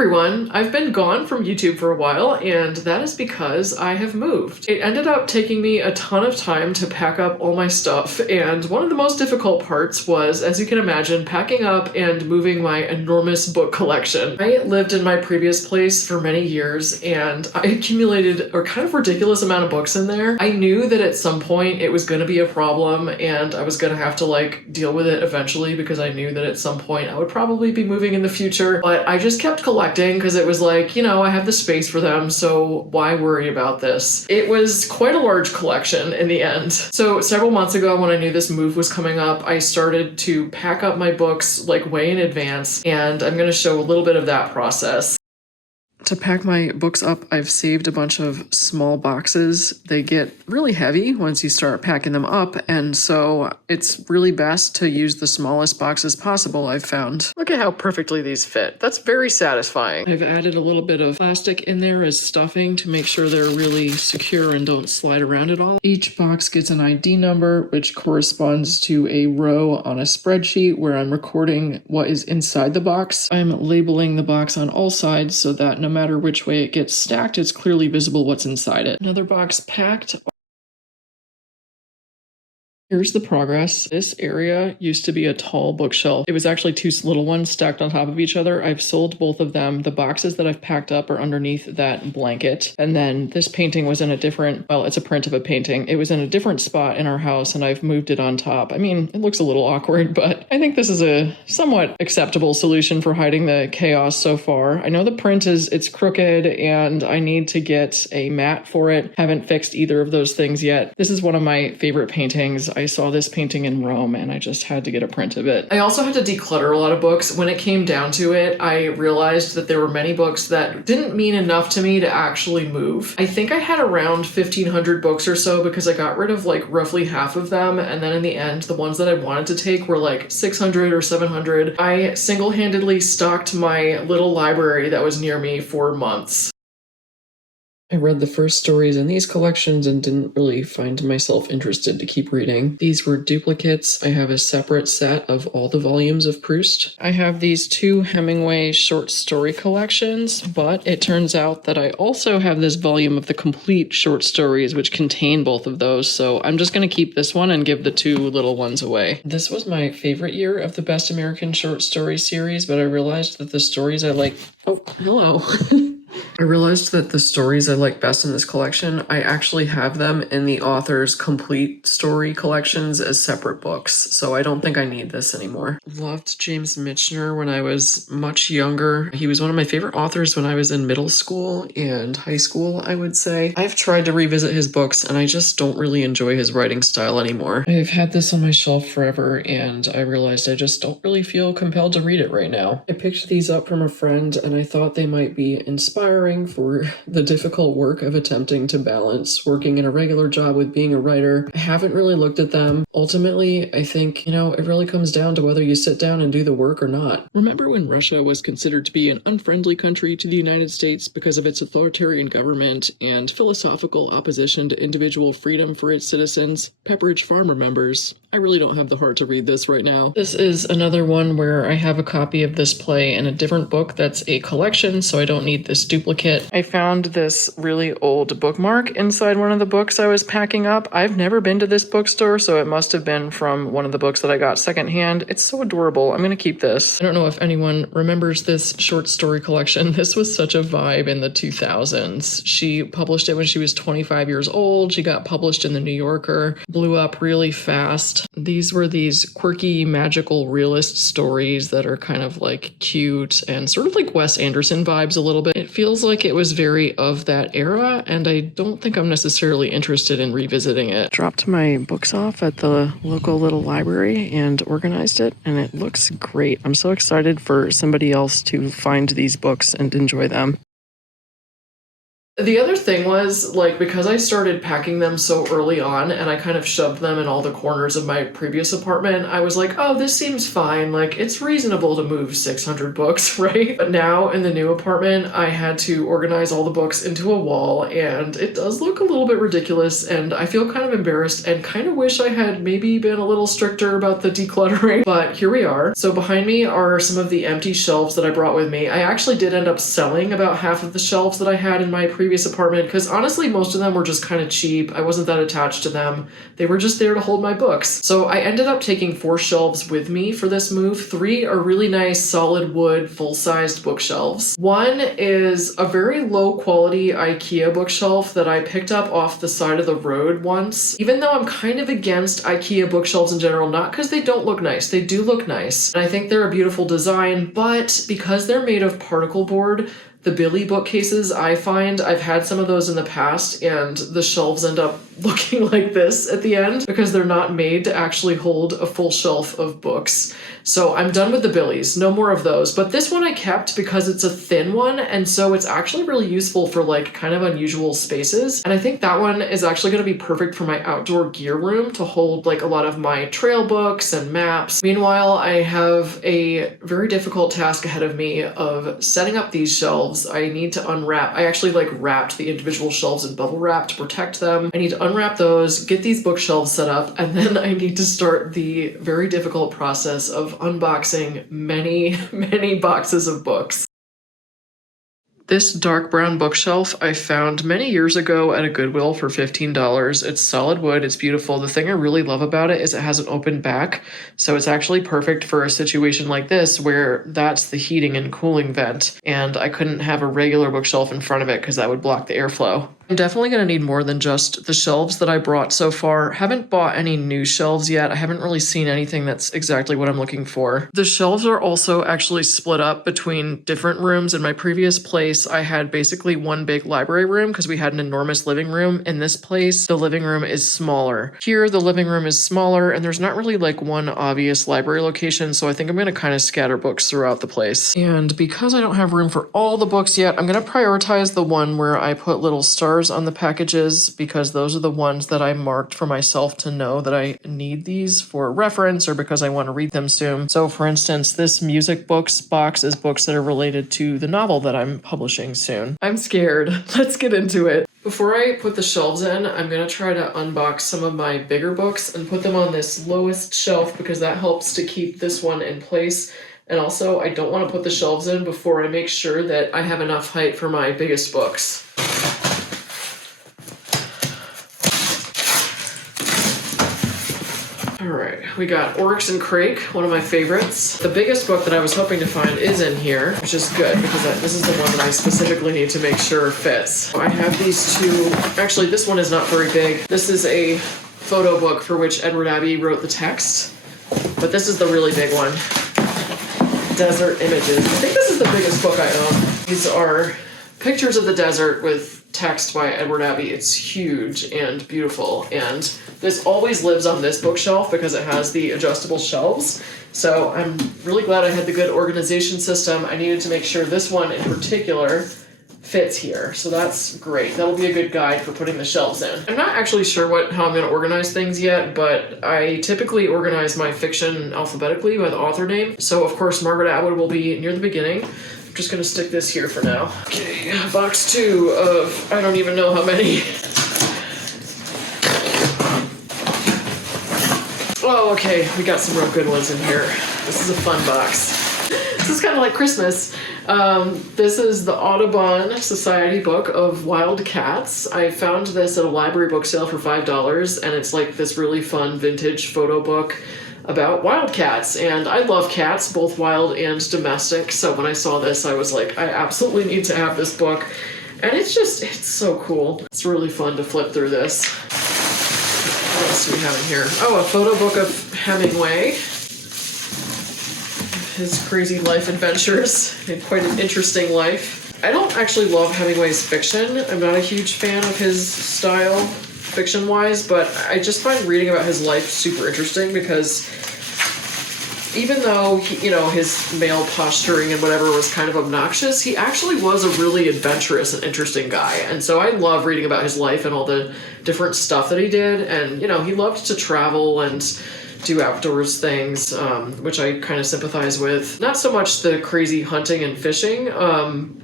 everyone! I've been gone from YouTube for a while, and that is because I have moved. It ended up taking me a ton of time to pack up all my stuff, and one of the most difficult parts was, as you can imagine, packing up and moving my enormous book collection. I lived in my previous place for many years, and I accumulated a kind of ridiculous amount of books in there. I knew that at some point it was going to be a problem, and I was going to have to deal with it eventually, because I knew that at some point I would probably be moving in the future, but I just kept collecting because it was like, you know, I have the space for them, so why worry about this? It was quite a large collection in the end. So several months ago, when I knew this move was coming up, I started to pack up my books way in advance, and I'm going to show a little bit of that process. To pack my books up, I've saved a bunch of small boxes. They get really heavy once you start packing them up, and so it's really best to use the smallest boxes possible, I've found. Look at how perfectly these fit. That's very satisfying. I've added a little bit of plastic in there as stuffing to make sure they're really secure and don't slide around at all. Each box gets an ID number, which corresponds to a row on a spreadsheet where I'm recording what is inside the box. I'm labeling the box on all sides so that no matter which way it gets stacked, it's clearly visible what's inside it. Another box packed. Here's the progress. This area used to be a tall bookshelf. It was actually two little ones stacked on top of each other. I've sold both of them. The boxes that I've packed up are underneath that blanket. And then this painting was in a different, well, it's a print of a painting. It was in a different spot in our house, and I've moved it on top. I mean, it looks a little awkward, but I think this is a somewhat acceptable solution for hiding the chaos so far. I know the print it's crooked, and I need to get a mat for it. Haven't fixed either of those things yet. This is one of my favorite paintings. I saw this painting in Rome, and I just had to get a print of it. I also had to declutter a lot of books. When it came down to it, I realized that there were many books that didn't mean enough to me to actually move. I think I had around 1,500 books or so because I got rid of roughly half of them, and then in the end, the ones that I wanted to take were 600 or 700. I single-handedly stocked my little library that was near me for months. I read the first stories in these collections and didn't really find myself interested to keep reading. These were duplicates. I have a separate set of all the volumes of Proust. I have these two Hemingway short story collections, but it turns out that I also have this volume of the complete short stories which contain both of those, so I'm just going to keep this one and give the two little ones away. This was my favorite year of the Best American Short Story series, but I realized that the stories I like... Oh, hello. I realized that the stories I like best in this collection, I actually have them in the author's complete story collections as separate books, so I don't think I need this anymore. Loved James Michener when I was much younger. He was one of my favorite authors when I was in middle school and high school, I would say. I've tried to revisit his books, and I just don't really enjoy his writing style anymore. I've had this on my shelf forever, and I realized I just don't really feel compelled to read it right now. I picked these up from a friend, and I thought they might be inspiring for the difficult work of attempting to balance working in a regular job with being a writer. I haven't really looked at them. Ultimately, I think, it really comes down to whether you sit down and do the work or not. Remember when Russia was considered to be an unfriendly country to the United States because of its authoritarian government and philosophical opposition to individual freedom for its citizens? Pepperidge Farm remembers. I really don't have the heart to read this right now. This is another one where I have a copy of this play in a different book that's a collection, so I don't need this duplicate. I found this really old bookmark inside one of the books I was packing up. I've never been to this bookstore, so it must have been from one of the books that I got secondhand. It's so adorable. I'm going to keep this. I don't know if anyone remembers this short story collection. This was such a vibe in the 2000s. She published it when she was 25 years old. She got published in the New Yorker, blew up really fast. These were these quirky, magical realist stories that are kind of cute and sort of like Wes Anderson vibes a little bit. It feels like it was very of that era, and I don't think I'm necessarily interested in revisiting it. Dropped my books off at the local little library and organized it, and it looks great. I'm so excited for somebody else to find these books and enjoy them. The other thing was, like, because I started packing them so early on and I kind of shoved them in all the corners of my previous apartment, I was like, oh, this seems fine. Like, it's reasonable to move 600 books, right? But now in the new apartment, I had to organize all the books into a wall, and it does look a little bit ridiculous, and I feel kind of embarrassed and kind of wish I had maybe been a little stricter about the decluttering, but here we are. So behind me are some of the empty shelves that I brought with me. I actually did end up selling about half of the shelves that I had in my previous apartment, because honestly most of them were just kind of cheap. I wasn't that attached to them. They were just there to hold my books. So I ended up taking 4 shelves with me for this move. 3 are really nice solid wood full-sized bookshelves. One is a very low quality IKEA bookshelf that I picked up off the side of the road once. Even though I'm kind of against IKEA bookshelves in general, not because they don't look nice, they do look nice, and I think they're a beautiful design, but because they're made of particle board, the Billy bookcases, I find, I've had some of those in the past, and the shelves end up looking like this at the end because they're not made to actually hold a full shelf of books. So I'm done with the Billies, no more of those. But this one I kept because it's a thin one, and so it's actually really useful for like kind of unusual spaces. And I think that one is actually going to be perfect for my outdoor gear room to hold like a lot of my trail books and maps. Meanwhile, I have a very difficult task ahead of me of setting up these shelves. I need to unwrap. I actually like wrapped the individual shelves in bubble wrap to protect them. I need to unwrap those, get these bookshelves set up, and then I need to start the very difficult process of unboxing many, many boxes of books. This dark brown bookshelf I found many years ago at a Goodwill for $15. It's solid wood, it's beautiful. The thing I really love about it is it has an open back, so it's actually perfect for a situation like this where that's the heating and cooling vent, and I couldn't have a regular bookshelf in front of it because that would block the airflow. I'm definitely going to need more than just the shelves that I brought so far. Haven't bought any new shelves yet. I haven't really seen anything that's exactly what I'm looking for. The shelves are also actually split up between different rooms. In my previous place, I had basically one big library room because we had an enormous living room. In this place, the living room is smaller. Here, the living room is smaller, and there's not really like one obvious library location, so I think I'm going to kind of scatter books throughout the place. And because I don't have room for all the books yet, I'm going to prioritize the one where I put little stars on the packages because those are the ones that I marked for myself to know that I need these for reference or because I want to read them soon. So for instance, this music books box is books that are related to the novel that I'm publishing soon. I'm scared. Let's get into it. Before I put the shelves in, I'm going to try to unbox some of my bigger books and put them on this lowest shelf because that helps to keep this one in place. And also, I don't want to put the shelves in before I make sure that I have enough height for my biggest books. Alright, we got Oryx and Crake, one of my favorites. The biggest book that I was hoping to find is in here, which is good because this is the one that I specifically need to make sure fits. I have these two. Actually, this one is not very big. This is a photo book for which Edward Abbey wrote the text, but this is the really big one. Desert Images. I think this is the biggest book I own. These are pictures of the desert with text by Edward Abbey. It's huge and beautiful, and this always lives on this bookshelf because it has the adjustable shelves. So I'm really glad I had the good organization system. I needed to make sure this one in particular fits here. So that's great. That'll be a good guide for putting the shelves in. I'm not actually sure how I'm going to organize things yet, but I typically organize my fiction alphabetically by the author name. So of course Margaret Atwood will be near the beginning. I'm just going to stick this here for now. Okay, box 2 of I don't even know how many. Oh, okay, we got some real good ones in here. This is a fun box. This is kind of like Christmas. This is the Audubon Society book of Wild Cats. I found this at a library book sale for $5, and it's like this really fun vintage photo book about wild cats. And I love cats, both wild and domestic, so when I saw this, I was like, I absolutely need to have this book. And it's so cool. It's really fun to flip through this. What else do we have in here? Oh, a photo book of Hemingway. His crazy life adventures and quite an interesting life. I don't actually love Hemingway's fiction. I'm not a huge fan of his style fiction-wise, but I just find reading about his life super interesting because even though his male posturing and whatever was kind of obnoxious, he actually was a really adventurous and interesting guy. And so I love reading about his life and all the different stuff that he did. And he loved to travel and do outdoors things, which I kind of sympathize with. Not so much the crazy hunting and fishing,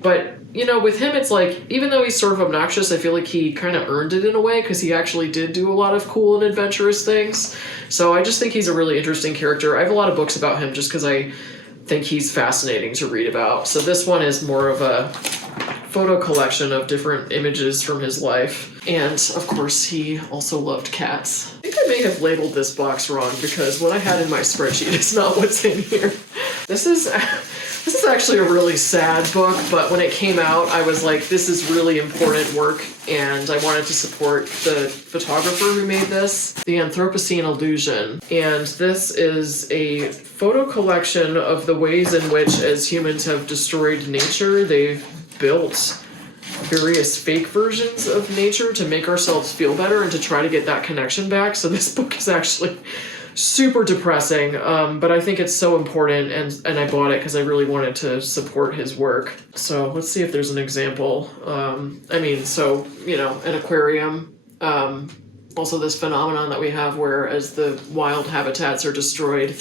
but with him, it's like, even though he's sort of obnoxious, I feel like he kind of earned it in a way, because he actually did do a lot of cool and adventurous things. So I just think he's a really interesting character. I have a lot of books about him just because I think he's fascinating to read about. So this one is more of a photo collection of different images from his life. And of course, he also loved cats. I think I may have labeled this box wrong, because what I had in my spreadsheet is not what's in here. This is actually a really sad book, but when it came out, I was like, this is really important work, and I wanted to support the photographer who made this, The Anthropocene Illusion. And this is a photo collection of the ways in which, as humans have destroyed nature, they've built various fake versions of nature to make ourselves feel better and to try to get that connection back. So this book is actually super depressing, but I think it's so important, and I bought it because I really wanted to support his work. So let's see if there's an example. An aquarium. Also this phenomenon that we have where, as the wild habitats are destroyed,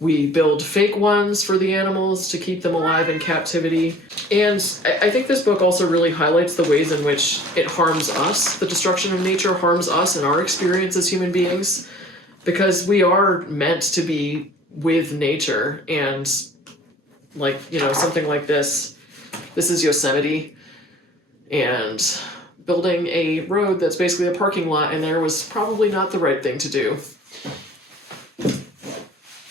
we build fake ones for the animals to keep them alive in captivity. And I think this book also really highlights the ways in which it harms us. The destruction of nature harms us and our experience as human beings, because we are meant to be with nature. And something like this is Yosemite, and building a road that's basically a parking lot in there was probably not the right thing to do.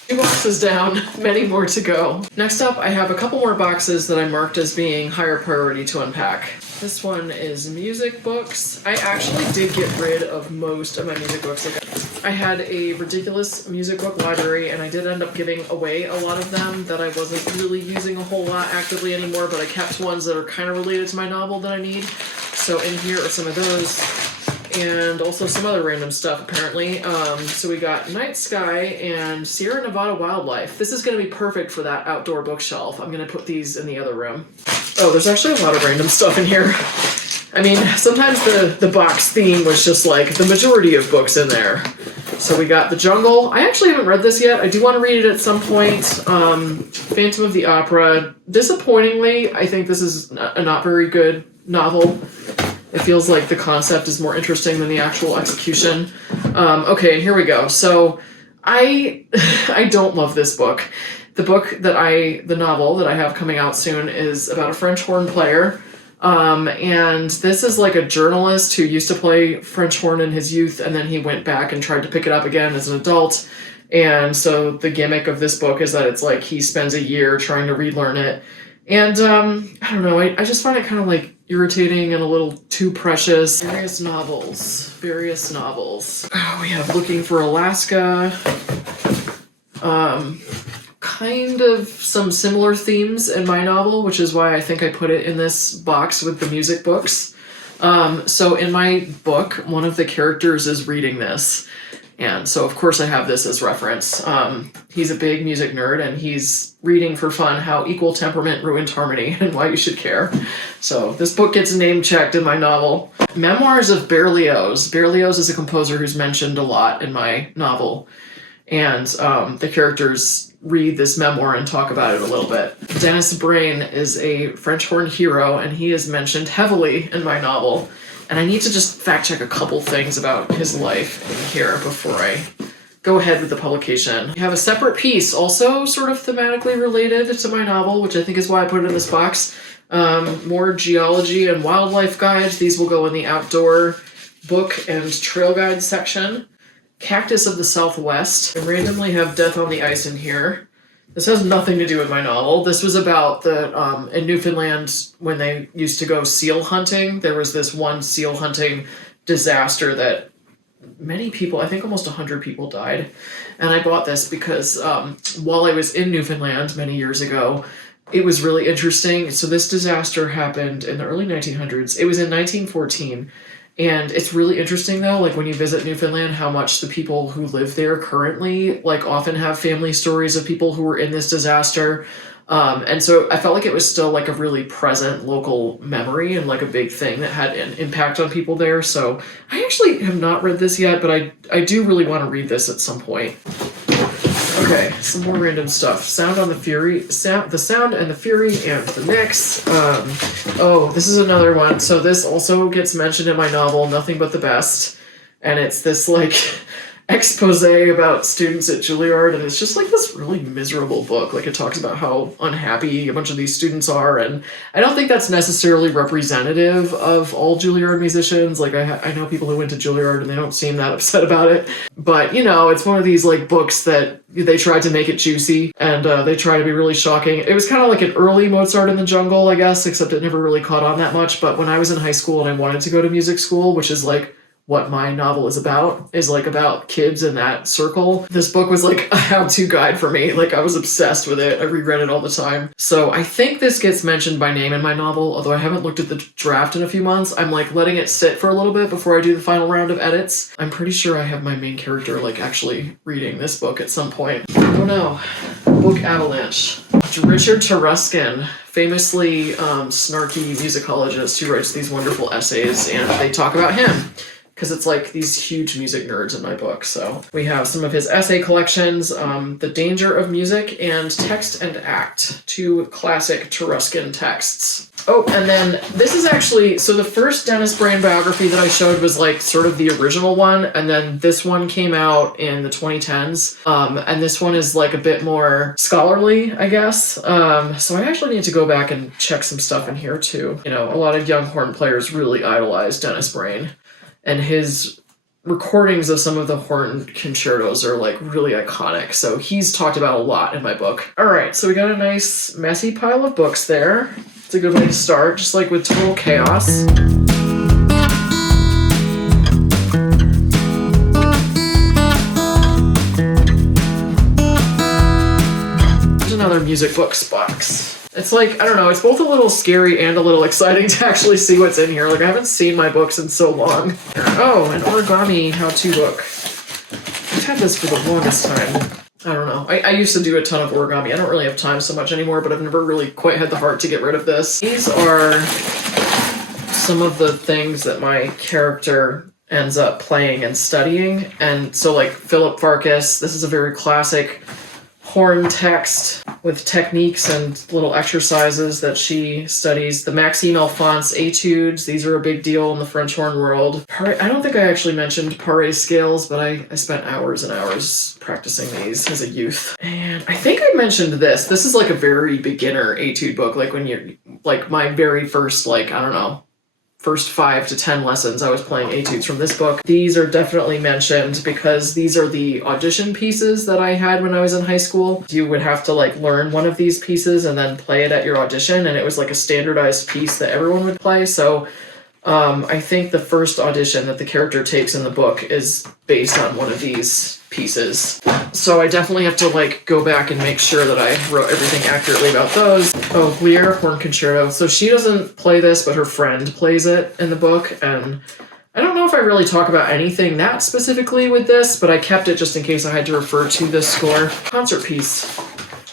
2 boxes down, many more to go. Next up, I have a couple more boxes that I marked as being higher priority to unpack. This one is music books. I actually did get rid of most of my music books. I had a ridiculous music book library, and I did end up giving away a lot of them that I wasn't really using a whole lot actively anymore, but I kept ones that are kind of related to my novel that I need. So in here are some of those, and also some other random stuff, apparently. So we got Night Sky and Sierra Nevada Wildlife. This is going to be perfect for that outdoor bookshelf. I'm going to put these in the other room. Oh, there's actually a lot of random stuff in here. I mean, sometimes the box theme was just like the majority of books in there. So we got The Jungle. I actually haven't read this yet. I do want to read it at some point. Phantom of the Opera. Disappointingly, I think this is a not very good novel. It feels like the concept is more interesting than the actual execution. Okay, here we go. So I don't love this book. The novel that I have coming out soon is about a French horn player. And this is like a journalist who used to play French horn in his youth, and then he went back and tried to pick it up again as an adult. And so the gimmick of this book is that it's like he spends a year trying to relearn it. And I don't know, I just find it kind of like irritating and a little too precious. Various novels. Oh, we have Looking for Alaska. Kind of some similar themes in my novel, which is why I think I put it in this box with the music books. So in my book, one of the characters is reading this. And so, of course, I have this as reference. He's a big music nerd, and he's reading for fun how equal temperament ruined harmony and why you should care. So this book gets name-checked in my novel. Memoirs of Berlioz. Berlioz is a composer who's mentioned a lot in my novel. And the characters read this memoir and talk about it a little bit. Dennis Brain is a French horn hero, and he is mentioned heavily in my novel. And I need to just fact-check a couple things about his life in here before I go ahead with the publication. We have a separate piece, also sort of thematically related to my novel, which I think is why I put it in this box. More geology and wildlife guides. These will go in the outdoor book and trail guide section. Cactus of the Southwest. I randomly have Death on the Ice in here. This has nothing to do with my novel. This was about in Newfoundland, when they used to go seal hunting, there was this one seal hunting disaster that many people, I think almost 100 people died. And I bought this because while I was in Newfoundland many years ago, it was really interesting. So this disaster happened in the early 1900s. It was in 1914. And it's really interesting though, like when you visit Newfoundland, how much the people who live there currently like often have family stories of people who were in this disaster. And so I felt like it was still like a really present local memory and like a big thing that had an impact on people there. So I actually have not read this yet, but I do really want to read this at some point. Okay, some more random stuff. Sound on the Fury, the Sound and the Fury and the Nyx. Oh, this is another one. So this also gets mentioned in my novel, Nothing But the Best. And it's this like expose about students at Juilliard, and it's just like this really miserable book. Like it talks about how unhappy a bunch of these students are, and I don't think that's necessarily representative of all Juilliard musicians. Like I know people who went to Juilliard and they don't seem that upset about it, but you know, it's one of these like books that they tried to make it juicy, and they try to be really shocking. It was kind of like an early Mozart in the Jungle, I guess, except it never really caught on that much. But when I was in high school and I wanted to go to music school, which is like what my novel is like about kids in that circle. This book was like a how-to guide for me. Like I was obsessed with it. I reread it all the time. So I think this gets mentioned by name in my novel, although I haven't looked at the draft in a few months. I'm like letting it sit for a little bit before I do the final round of edits. I'm pretty sure I have my main character like actually reading this book at some point. Oh no. Book avalanche. Richard Taruskin, famously snarky musicologist who writes these wonderful essays, and they talk about him, because it's like these huge music nerds in my book. So we have some of his essay collections, The Danger of Music and Text and Act, two classic Taruskin texts. Oh, and then this is actually, so the first Dennis Brain biography that I showed was like sort of the original one, and then this one came out in the 2010s, and this one is like a bit more scholarly, I guess. So I actually need to go back and check some stuff in here too. You know, a lot of young horn players really idolize Dennis Brain, and his recordings of some of the horn concertos are like really iconic. So he's talked about a lot in my book. All right, so we got a nice messy pile of books there. It's a good way to start, just like with total chaos. There's another music books box. It's like, I don't know, it's both a little scary and a little exciting to actually see what's in here. Like, I haven't seen my books in so long. Oh, an origami how-to book. I've had this for the longest time. I don't know. I used to do a ton of origami. I don't really have time so much anymore, but I've never really quite had the heart to get rid of this. These are some of the things that my character ends up playing and studying. And so, like, Philip Farkas, this is a very classic horn text with techniques and little exercises that she studies. The Maxime Alphonse etudes, these are a big deal in the French horn world. I don't think I actually mentioned Paré scales, but I spent hours and hours practicing these as a youth. And I think I mentioned this. This is like a very beginner etude book, like when you're, like my very first, like, I don't know, first 5 to 10 lessons I was playing etudes from this book. These are definitely mentioned because these are the audition pieces that I had when I was in high school. You would have to like learn one of these pieces and then play it at your audition, and it was like a standardized piece that everyone would play. So I think the first audition that the character takes in the book is based on one of these pieces. So I definitely have to like go back and make sure that I wrote everything accurately about those. Oh, Lear Horn Concerto. So she doesn't play this, but her friend plays it in the book, and I don't know if I really talk about anything that specifically with this, but I kept it just in case I had to refer to this score. Concert piece.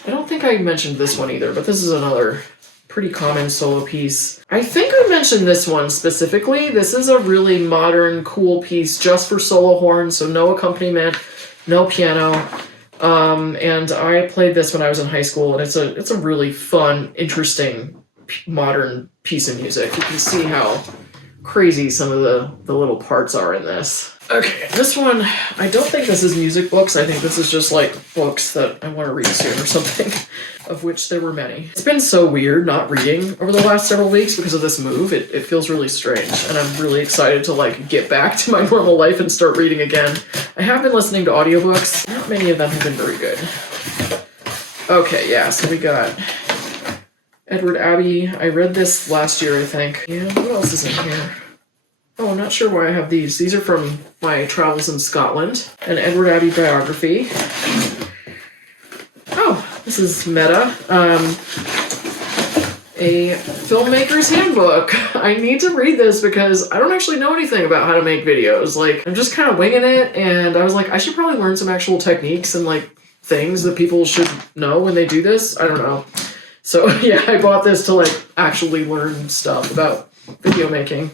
I don't think I mentioned this one either, but this is another pretty common solo piece. I think I mentioned this one specifically. This is a really modern, cool piece just for solo horn, so no accompaniment, no piano. And I played this when I was in high school, and it's a really fun, interesting, modern piece of music. You can see how crazy some of the little parts are in this. Okay, this one, I don't think this is music books. I think this is just like books that I want to read soon or something, of which there were many. It's been so weird not reading over the last several weeks because of this move. It feels really strange, and I'm really excited to like get back to my normal life and start reading again. I have been listening to audiobooks. Not many of them have been very good. Okay, yeah, so we got Edward Abbey. I read this last year, I think. Yeah, what else is in here? Oh, I'm not sure why I have these. These are from my travels in Scotland. An Edward Abbey biography. Oh, this is meta. A filmmaker's handbook. I need to read this because I don't actually know anything about how to make videos. Like, I'm just kind of winging it, and I was like, I should probably learn some actual techniques and like things that people should know when they do this. I don't know. So yeah, I bought this to like actually learn stuff about video making.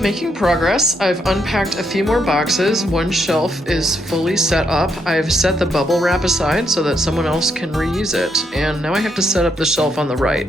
Making progress. I've unpacked a few more boxes. One shelf is fully set up. I've set the bubble wrap aside so that someone else can reuse it. And now I have to set up the shelf on the right.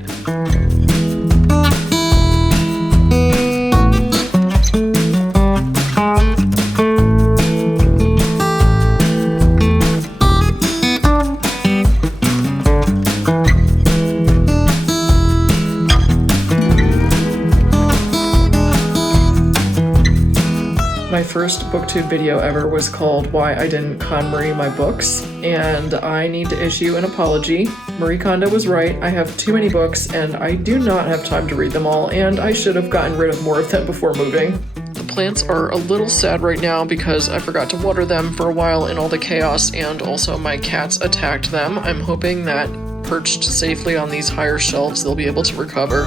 My first booktube video ever was called Why I Didn't KonMari My Books, and I need to issue an apology. Marie Kondo was right. I have too many books and I do not have time to read them all, and I should have gotten rid of more of them before moving. The plants are a little sad right now because I forgot to water them for a while in all the chaos, and also my cats attacked them. I'm hoping that perched safely on these higher shelves they'll be able to recover.